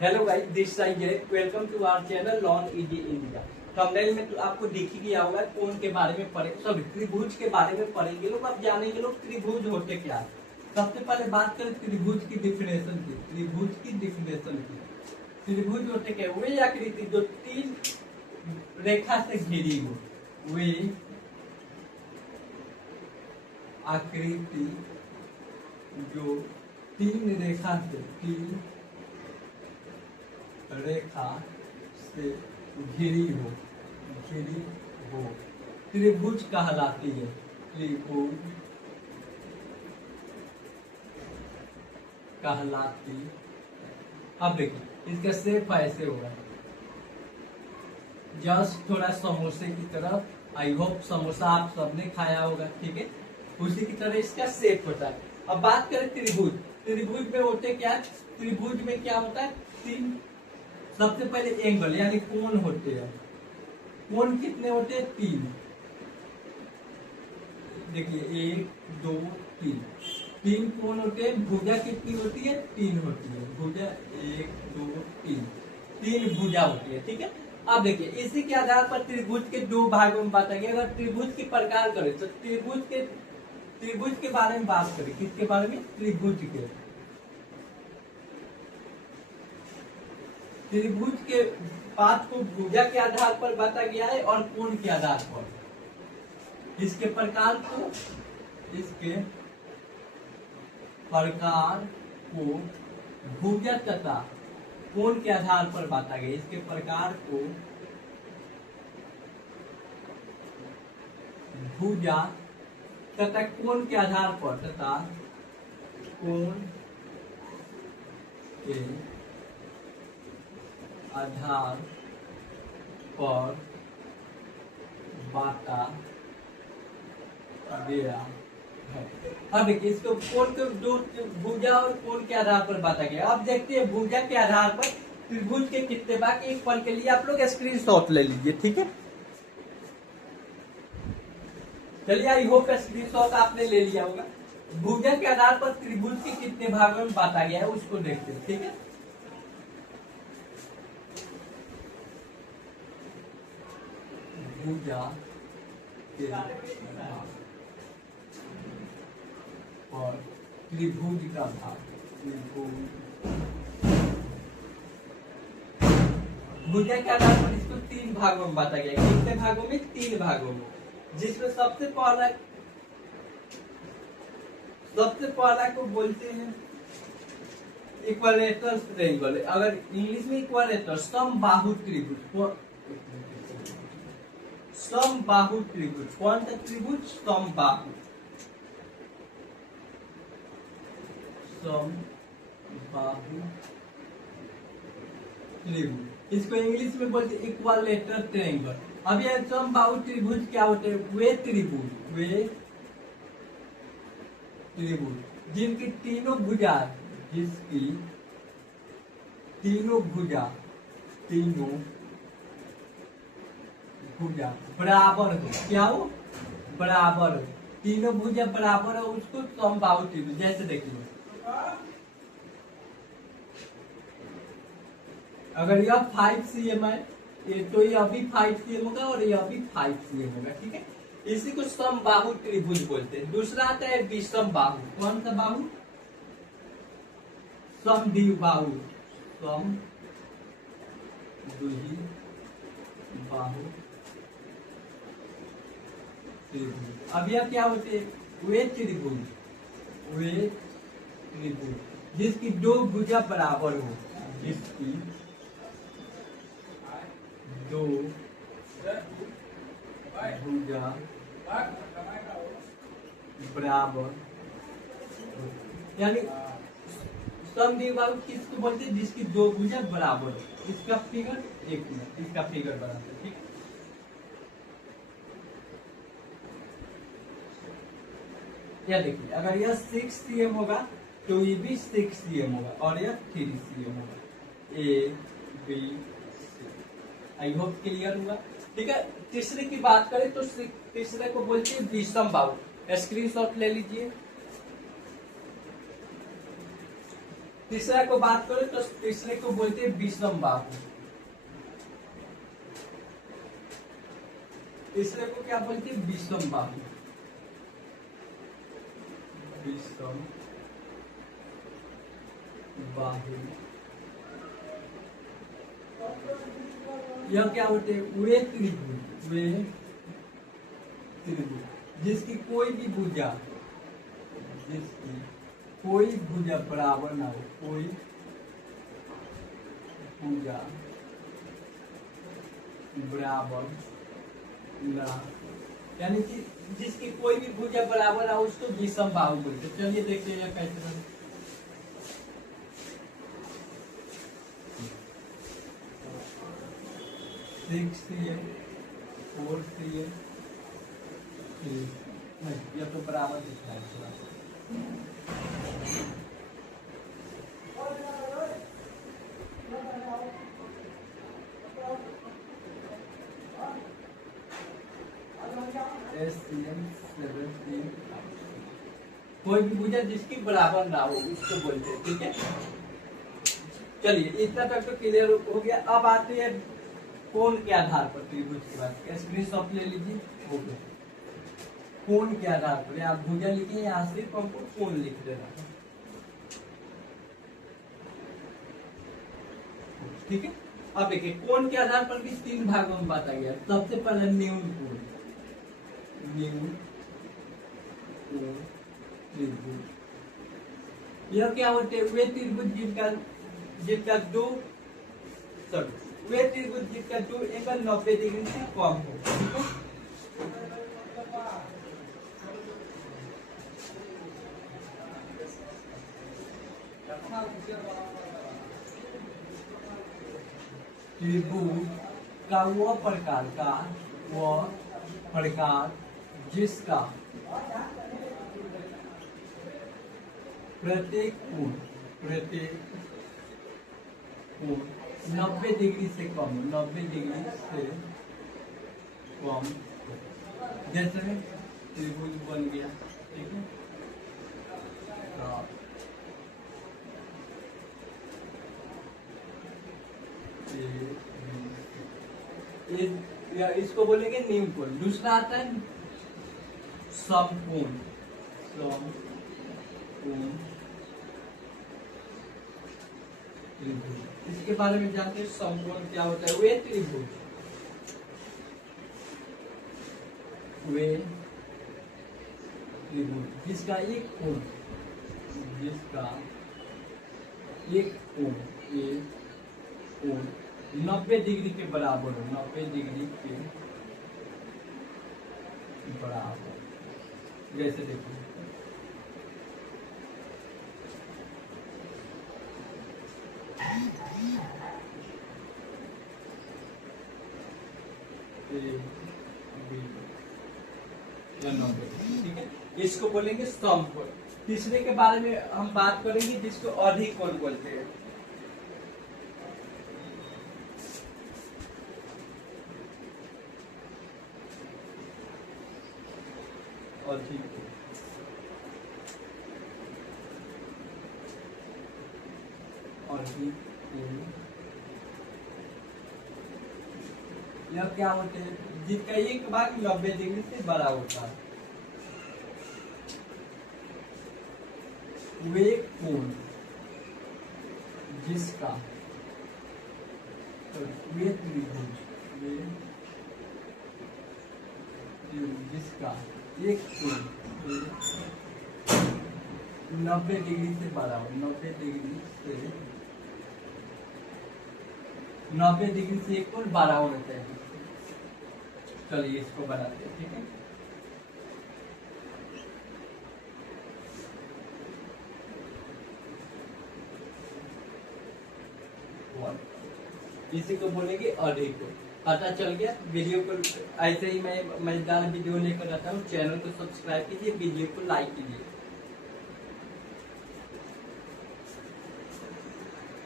Hello guys, this side Jay, welcome to our channel learn easy India. Thumbnail में तो आपको दिख ही गया होगा कौन के बारे में पढ़े, सब त्रिभुज के बारे में पढ़ेंगे लोग। अब जानेंगे लोग त्रिभुज होते क्या है। सबसे पहले बात करें त्रिभुज की डिफिनेशन की। त्रिभुज होते क्या, वे आकृति जो तीन रेखा से घिरी हो, वे आकृति जो तीन रेखा से घिरी हो त्रिभुज कहलाती है। त्रिभुज कहलाती। अब देखिए इसका शेप ऐसे होगा, जस्ट थोड़ा समोसे की तरह। आई होप समोसा आप सबने खाया होगा, ठीक है। उसी की तरह इसका शेप होता है। अब बात करें त्रिभुज में होते क्या, त्रिभुज में क्या होता है, तीन। सबसे पहले एंगल यानी कोण होते हैं। कोण कितने होते हैं, तीन। देखिए 1 2 3 तीन कोण होते हैं। भुजा कितनी होती है, तीन होती है। भुजा 1 2 तीन भुजा होती है, ठीक है। अब देखिए इसी के आधार पर त्रिभुज के दो भागों में बांटा गया। अगर त्रिभुज के प्रकार करें तो त्रिभुज के बारे में बात करें। किसके बारे में, त्रिभुज के बात को भुजा के आधार पर बांटा गया है और कोण के आधार पर। इसके प्रकार को भुजा तथा कोण के आधार पर बांटा गया। इसके प्रकार को भुजा तथा कोण के आधार पर बांटा गया है। अब देखिए इसको कोण के दो भुजा और कोण के आधार पर बांटा गया। अब देखते हैं भुजा के आधार पर त्रिभुज के कितने भाग। एक पल के लिए आप लोग स्क्रीनशॉट ले लीजिए, ठीक है। चलिए आई होप स्क्रीनशॉट आपने ले लिया होगा। भुजा के आधार पर त्रिभुज के कितने भागों में बांटा गया है उसको देखते हैं, ठीक है। भुजा के और त्रिभुज का भाग। भुजा के आधार पर इसको तीन भागों में बांटा गया। कितने भागों में, तीन भागों में। जिसमें सबसे पहला को बोलते हैं इक्विलेटरल ट्रायंगल। अगर इंग्लिश में इक्विलेटर, समबाहु त्रिभुज। समबाहु त्रिभुज कौन सा त्रिभुज, समबाहु त्रिभुज। इसको इंग्लिश में बोलते इक्विलेटरल ट्रायंगल। अब ये समबाहु त्रिभुज क्या होते हैं, वे त्रिभुज जिनकी तीनों भुजा बराबर हो। क्या हो, बराबर हो। तीनों भुजा बराबर हो, उसको समबाहु त्रिभुज। जैसे देखिए अगर यह 5 cm है तो यह भी 5 cm होगा और यह भी 5 cm होगा, ठीक है। इसी को समबाहु त्रिभुज बोलते हैं। दूसरा आता है विषम बाहु। कौन सा बाहु, समद्विबाहु। अब यह क्या होते हैं, वे त्रिभुज जिसकी दो भुजा बराबर हो। जिसकी दो भुजा बराबर, यानी समद्विबाहु किसको बोलते हैं, जिसकी दो भुजा बराबर हो। इसका फिगर एक मिनट, इसका फिगर बनाते हैं, ठीक। यह देखिए अगर यह 6 cm होगा तो ये भी 6 cm होगा और यह 3 cm होगा। A B C। I hope clear हुआ, ठीक है। तीसरे की बात करें तो तीसरे को बोलते हैं विषम बाहु। स्क्रीनशॉट ले लीजिए। तीसरा को बात करें तो तीसरे को बोलते हैं विषम बाहु। तीसरे को क्या बोलते हैं? विषम बाहु। विषम बाहु। यह क्या होते हैं? वे त्रिभुज। वे त्रिभुज जिसकी कोई भी भुजा, जिसकी कोई भुजा बराबर ना हो, कोई भुजा बराबर ना, यानी कि जिसकी कोई भी भुजा बराबर ना हो उसको विषम बाहु बोलते। चलिए देखते हैं कैसे। 6 cm 4 cm नहीं, ये तो बराबर दिख रहा है थोड़ा। कोई भी भुजा जिसकी बराबर ना हो उसको बोलते हैं, ठीक है। चलिए इतना तक तो क्लियर हो गया। अब आते हैं कोण के आधार पर त्रिभुज की बात। स्क्रीनशॉट ले लीजिए। हो गया कोण के आधार पर, आप भुजा लिखे, यहाँ सिर्फ हमको कोण लिख देना, ठीक है। अब देखिए कोण के आधार पर भी 3 भागों में बांटा गया। सबसे पहले न्यून कोण, न्यून कोण त्रिभुज। यह क्या होते हैं? वे त्रिभुज जिनका दो वे त्रिभुज जिसका दो एंगल 90 डिग्री से कम हो, ठीक है। त्रिभुज का वह प्रकार जिसका प्रत्येक कोण 90 डिग्री से कम, 90 डिग्री से कम, जैसे त्रिभुज बन गया, ठीक है। इसको बोलेंगे न्यून कोण। दूसरा आता है समकोण। इसके बारे में जानते हैं। समकोण क्या होता है? वे त्रिभुज जिसका एक कोण 90 डिग्री के बराबर हो, 90 डिग्री के बराबर। जैसे देखिए ठीक है, इसको बोलेंगे समकोण। तीसरे के बारे में हम बात करेंगे जिसको अधिक कोण बोलते हैं। यह क्या होते हैं? जिसका एक भाग 90 डिग्री से बड़ा होता है। वे कोण जिसका वे त्रिभुज जिसका एक कोण 90 डिग्री से बड़ा हो, 90 डिग्री से एक कोण 12 होना चाहिए। चलिए इसको बनाते हैं, ठीक है। इसी को बोलेंगे अधिक कोण। पता चल गया। वीडियो को ऐसे ही मैं मजेदार वीडियो लेकर आता हूँ। चैनल को सब्सक्राइब कीजिए, वीडियो को लाइक कीजिए।